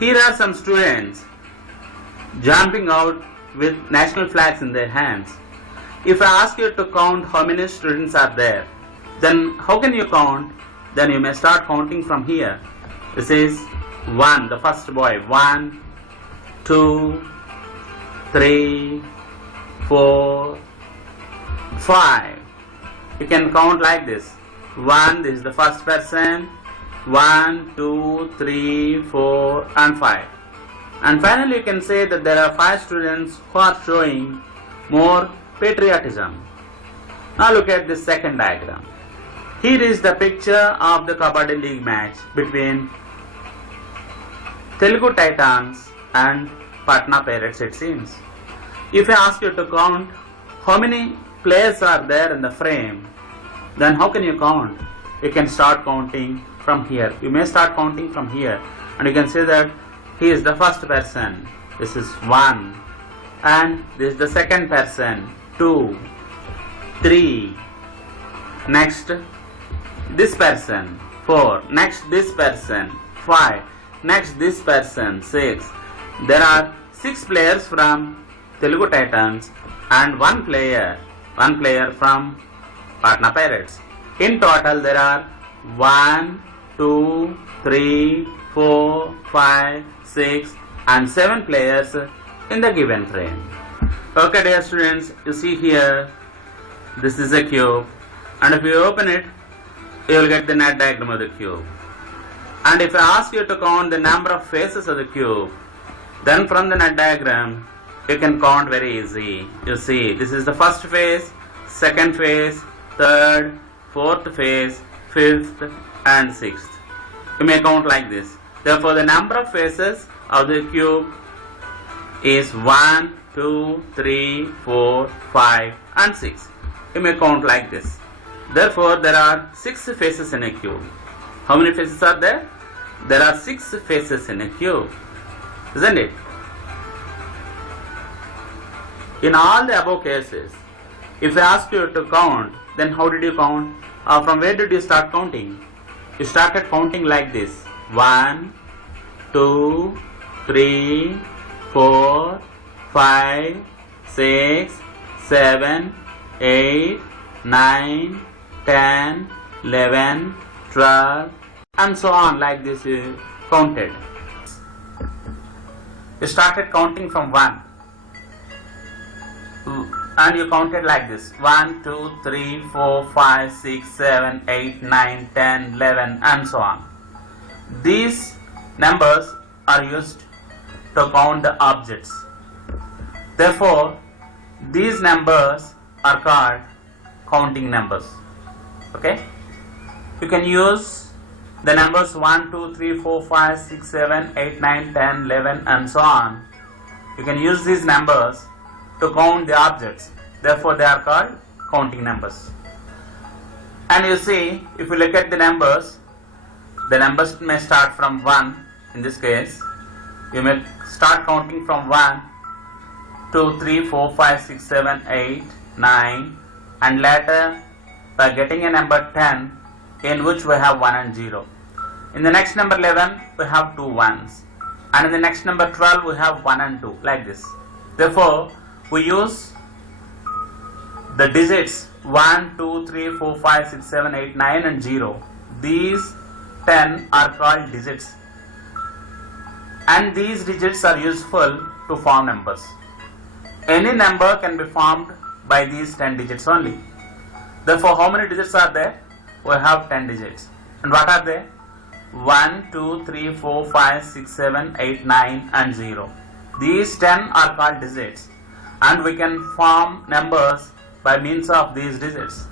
Here are some students jumping out with national flags in their hands. If I ask you to count how many students are there, then how can you count? Then you may start counting from here. This is 1, the first boy. 1, 2, 3, 4, 5. You can count like this. 1, this is the first person. 1, 2, 3, 4 and 5. And finally you can say that there are 5 students who are showing more patriotism. Now look at this second diagram. Here is the picture of the Kabaddi League match between Telugu Titans and Patna Pirates, it seems. If I ask you to count how many players are there in the frame, then how can you count? You can start counting from here. You may start counting from here, and you can say that he is the first person. This is 1, and this is the second person. 2, 3. Next, this person. 4. Next, this person. 5. Next, this person. 6. There are 6 players from Telugu Titans and one player from Patna Pirates. In total, there are 1, 2, 3, 4, 5, 6 and 7 players in the given frame. Okay dear students, you see here, this is a cube, and if you open it, you will get the net diagram of the cube. And if I ask you to count the number of faces of the cube, then from the net diagram, you can count very easy. You see, this is the first face, second face, third, fourth face, fifth and sixth. You may count like this. Therefore, the number of faces of the cube is 1, 2, 3, 4, 5 and 6. You may count like this. Therefore, there are 6 faces in a cube. How many faces are there? There are 6 faces in a cube, isn't it? In all the above cases, if I ask you to count, then how did you count? From where did you start counting? You started counting like this. 1, 2, 3, 4, 5, 6, 7, 8, 9, 10, 11, 12 and so on, like this you counted. You started counting from 1 and you counted like this. 1, 2, 3, 4, 5, 6, 7, 8, 9, 10, 11 and so on. These numbers are used to count the objects. Therefore, these numbers are called counting numbers. Okay? You can use the numbers 1, 2, 3, 4, 5, 6, 7, 8, 9, 10, 11 and so on. You can use these numbers to count the objects. Therefore, they are called counting numbers. And you see, if you look at the numbers may start from 1. In this case, you may start counting from 1, 2, 3, 4, 5, 6, 7, 8, 9 and later by getting a number 10 in which we have 1 and 0. In the next number 11 we have 2 1s, and in the next number 12 we have 1 and 2, like this. Therefore, we use the digits 1, 2, 3, 4, 5, 6, 7, 8, 9 and 0. These 10 are called digits, and these digits are useful to form numbers. Any number can be formed by these 10 digits only. Therefore, how many digits are there? We have 10 digits. And what are they? 1, 2, 3, 4, 5, 6, 7, 8, 9 and 0. These 10 are called digits, and we can form numbers by means of these digits.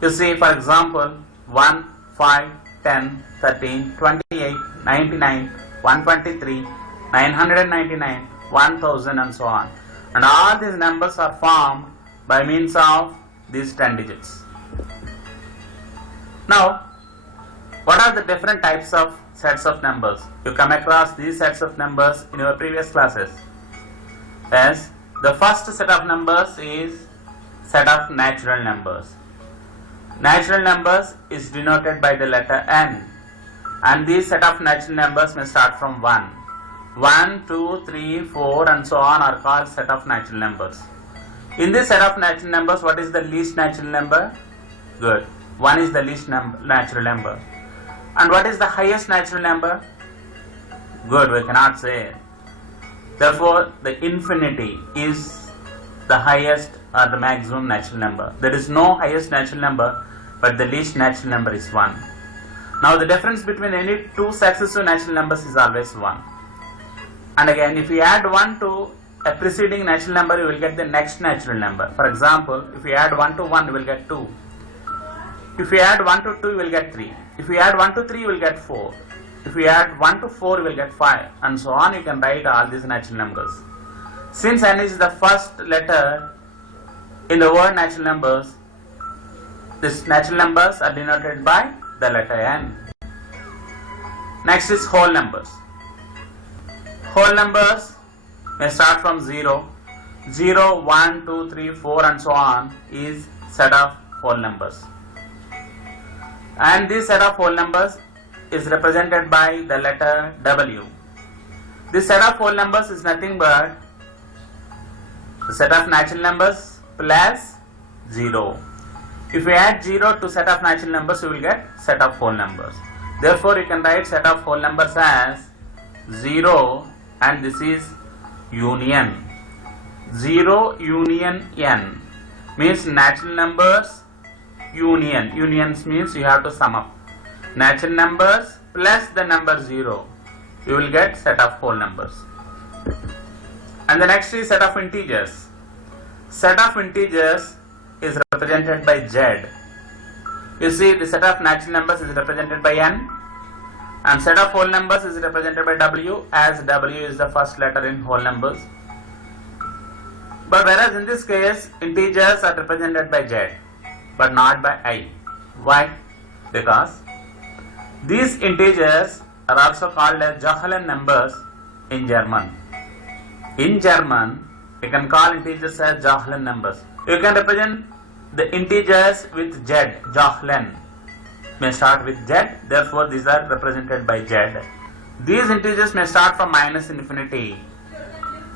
You see, for example, 1, 5, 10, 13, 28, 99, 123, 999, 1000 and so on. And all these numbers are formed by means of these 10 digits. Now, what are the different types of sets of numbers? You come across these sets of numbers in your previous classes. Yes, the first set of numbers is set of natural numbers. Natural numbers is denoted by the letter n, and these set of natural numbers may start from 1. 1, 2, 3, 4 and so on are called set of natural numbers. In this set of natural numbers, what is the least natural number? Good. 1 is the least natural number. And what is the highest natural number? Good, we cannot say. Therefore, the infinity is the highest or the maximum natural number. There is no highest natural number, but the least natural number is 1. Now the difference between any two successive natural numbers is always 1. And again, if you add 1 to a preceding natural number, you will get the next natural number. For example, if you add 1 to 1, you will get 2. If you add 1 to 2, you will get 3. If you add 1 to 3, you will get 4. If you add 1 to 4, you will get 5. And so on, you can write all these natural numbers. Since n is the first letter in the word natural numbers, these natural numbers are denoted by the letter n. Next is whole numbers. Whole numbers may start from 0. 0, 1, 2, 3, 4 and so on is set of whole numbers. And this set of whole numbers is represented by the letter W. This set of whole numbers is nothing but the set of natural numbers plus 0. If you add 0 to set of natural numbers, you will get set of whole numbers. Therefore, you can write set of whole numbers as 0 and this is union. 0 union n means natural numbers union. Unions means you have to sum up. Natural numbers plus the number 0. You will get set of whole numbers. And the next is set of integers. Set of integers is represented by Z. You see, the set of natural numbers is represented by n and set of whole numbers is represented by W, as W is the first letter in whole numbers. But whereas in this case, integers are represented by Z but not by I. Why? Because these integers are also called as Johlen numbers in German. In German, you can call integers as Johlen numbers. You can represent the integers with Z, Johlen. May start with Z, therefore these are represented by Z. These integers may start from minus infinity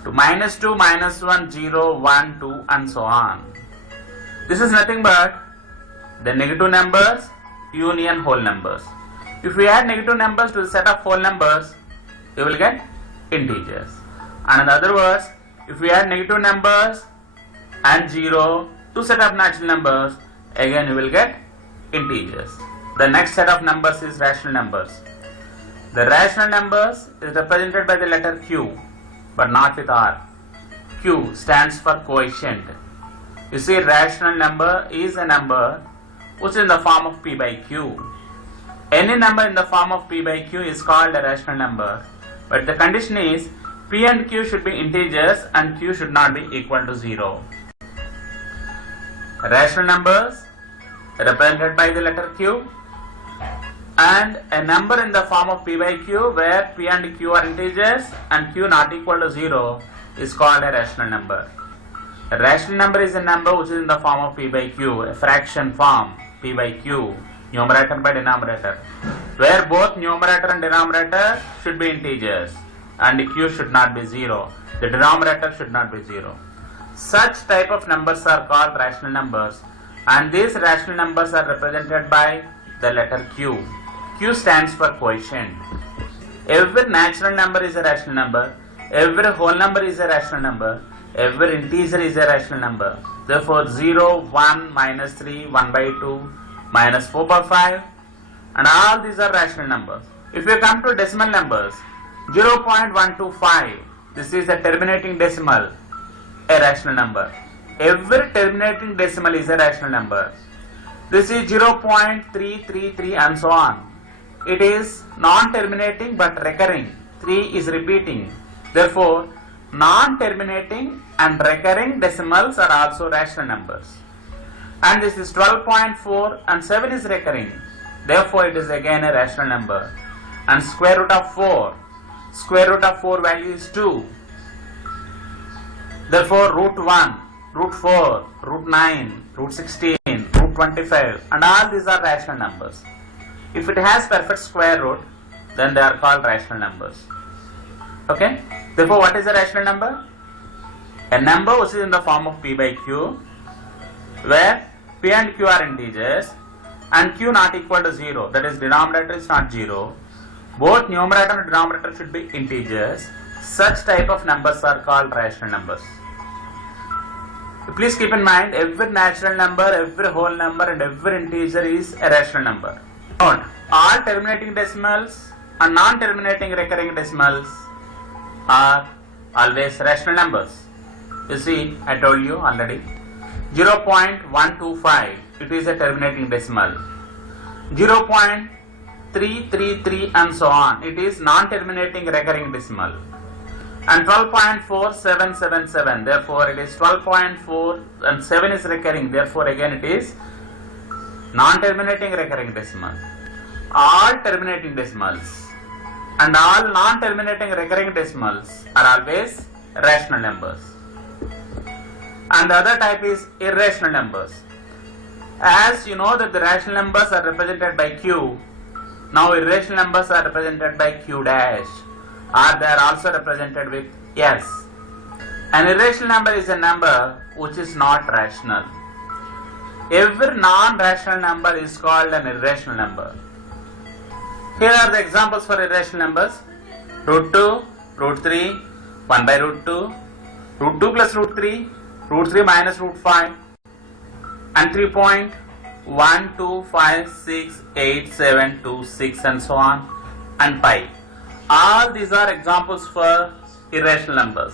to minus 2, minus 1, 0, 1, 2 and so on. This is nothing but the negative numbers union whole numbers. If we add negative numbers to the set of whole numbers, you will get integers. And in other words, if we add negative numbers and 0 to set of natural numbers, again you will get integers. The next set of numbers is rational numbers. The rational numbers is represented by the letter Q but not with R. Q stands for quotient. You see, rational number is a number which is in the form of P by Q. Any number in the form of P by Q is called a rational number, but the condition is P and Q should be integers and Q should not be equal to 0. Rational numbers represented by the letter Q, and a number in the form of P by Q where P and Q are integers and Q not equal to 0 is called a rational number. A rational number is a number which is in the form of P by Q, a fraction form, P by Q, numerator by denominator, where both numerator and denominator should be integers and Q should not be 0. The denominator should not be 0. Such type of numbers are called rational numbers, and these rational numbers are represented by the letter Q. Q stands for quotient. Every natural number is a rational number, every whole number is a rational number, every integer is a rational number. Therefore 0, 1, minus 3, 1 by 2, minus 4 by 5 and all these are rational numbers. If you come to decimal numbers, 0.125, this is a terminating decimal, a rational number. Every terminating decimal is a rational number. This is 0.333 and so on. It is non-terminating but recurring. 3 is repeating. Therefore, non-terminating and recurring decimals are also rational numbers. And this is 12.4 and 7 is recurring. Therefore, it is again a rational number. And square root of 4. Square root of 4 value is 2. Therefore, root 1, root 4, root 9, root 16, root 25 and all these are rational numbers. If it has perfect square root, then they are called rational numbers. Okay. Therefore, what is a rational number? A number which is in the form of p by q, where p and q are integers and q not equal to 0, that is denominator is not 0. Both numerator and denominator should be integers. Such type of numbers are called rational numbers. Please keep in mind, every natural number, every whole number and every integer is a rational number. Note, all terminating decimals and non-terminating recurring decimals are always rational numbers. You see, I told you already. 0.125, it is a terminating decimal. 0.333 and so on, it is non-terminating recurring decimal. And 12.4777, therefore it is 12.4 and 7 is recurring, therefore again it is non-terminating recurring decimal. All terminating decimals and all non-terminating recurring decimals are always rational numbers. And the other type is irrational numbers. As you know that the rational numbers are represented by q, now irrational numbers are represented by q dash, or they are also represented with s. An irrational number is a number which is not rational. Every non-rational number is called an irrational number. Here are the examples for irrational numbers. Root 2, root 3, 1 by root 2, root 2 plus root 3 minus root 5, and 3.12568726 and so on, and pi. All these are examples for irrational numbers.